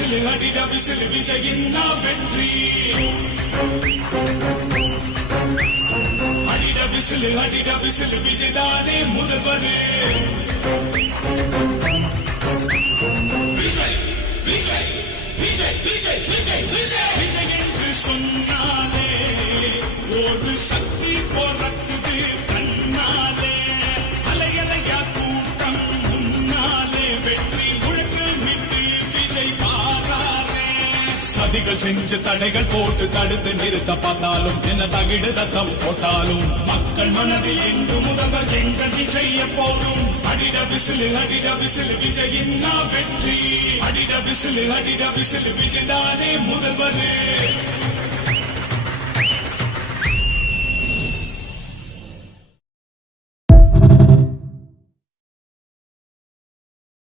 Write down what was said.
whistle அடிட whistle விஜயின் வெற்றி அடிட whistle விஜய்தானே முதல்வர் விஜய் விஜய் விஜய் விஜய் விஜய் விஜய் விஜய் என்று சொன்னாலே ஒரு சக்தி பிறக்குது கண்ணாலே அலையலையா கூட்டம் முன்னாலே வெற்றி முழக்கு விட்டு விஜய் பாராரே சதிகள் செஞ்சு தடைகள் போட்டு தடுத்து நிறுத்த பார்த்தாலும் என்ன தகிடு தத்தம் போட்டாலும் மக்கள் மனதில் என்று முதல்வர் எங்கள் விஜய் எப்போதும் அடிட விசிலு விஜயின் வெற்றி அடிட விசிலு விஜய்தானே முதல்வர்